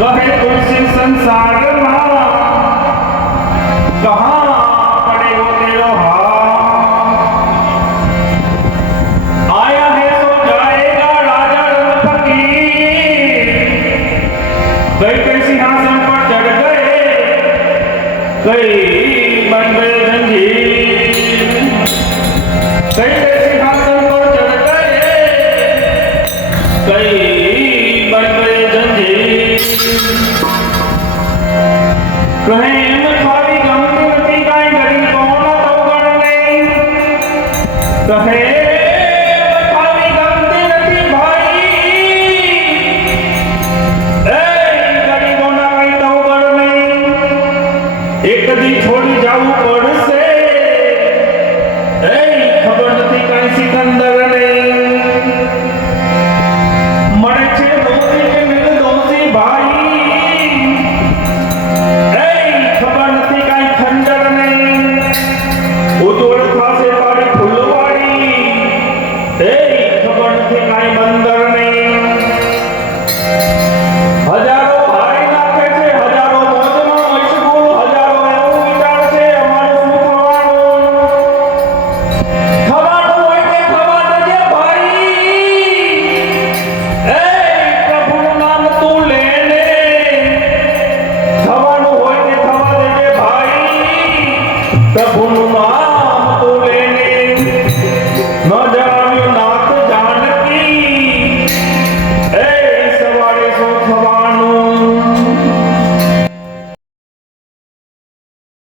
वह तुलसी संसार कहाँ पड़े वो तेरो आया है तो जाएगा राजा रंग फकीर कई कई सिंहासन पर चढ़ गए कई बन गए जंजीर कई कई सिंहासन पर चढ़ गए कई बन गए जंजीर प्रेम